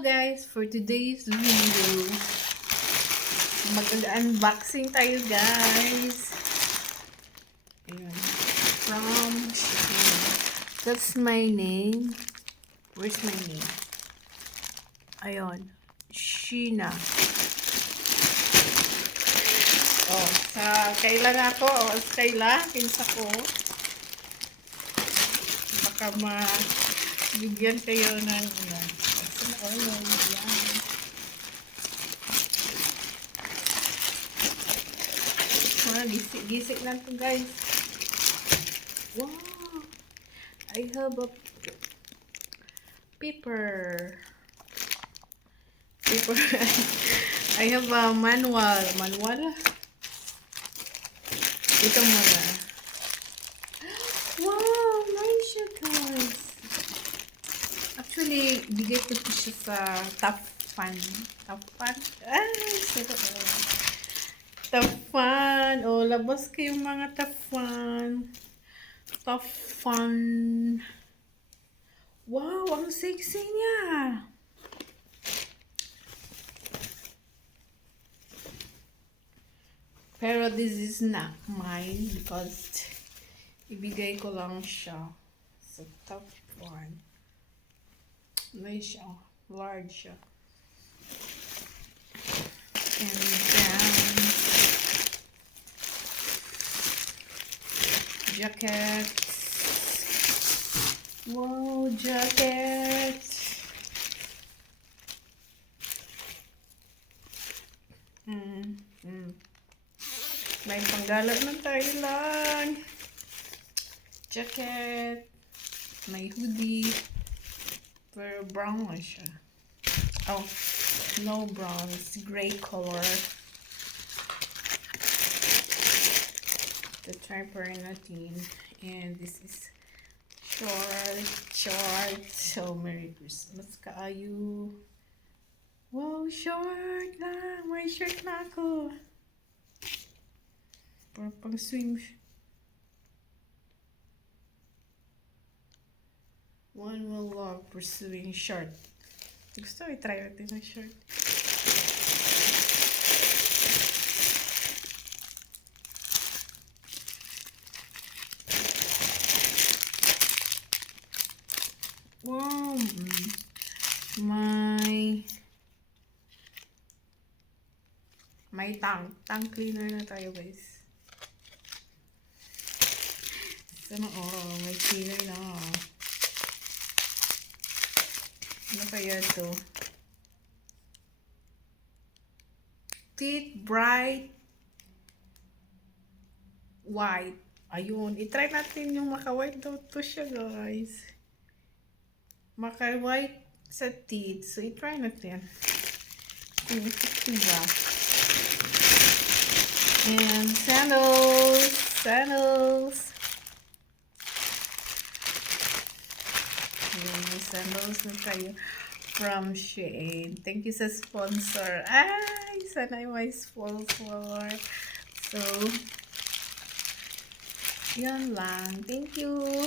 guys, for today's video, mag-unboxing tayo guys. Ayan. From Shein. That's my name. Where's my name? Ayun. Sheena. Oh, sa Kayla na ako. O, sa Kayla, pinsa ko. Baka bigyan kayo ng gisik na to guys. Wow, I have a paper. I have a manual. Ito muna. Wow, nice siya guys. Actually, bigay ko siya sa Top Fun. Top Fun. Oh, labas kayong mga Top Fun. Wow, ang sexy niya. Pero this is not mine because ibigay ko lang siya sa Top Fun. Nice siya. Large siya. And then jacket. Wow, jacket. May panggala ng Thailand. Jacket. May hoodie. Pero brown lang siya. Oh, no brown. It's gray color. The triper natin. And this is short. So, Merry Christmas kaayo. Wow, short na. May shirt na ako. Para pang swim. One will love pursuing short. Gusto i-try natin ng short. Wow. May tongue cleaner na tayo guys. Sana may cleaner na. Ano kaya to? Teeth bright white. Ayun, i-try natin yung maka-white daw to siya guys. Maka-white sa teeth. So, i-try natin. Diba? And sandals. Ayan, may sandals na tayo from Shein. Thank you sa sponsor. Ay, sana may sponsor. So, yan lang. Thank you.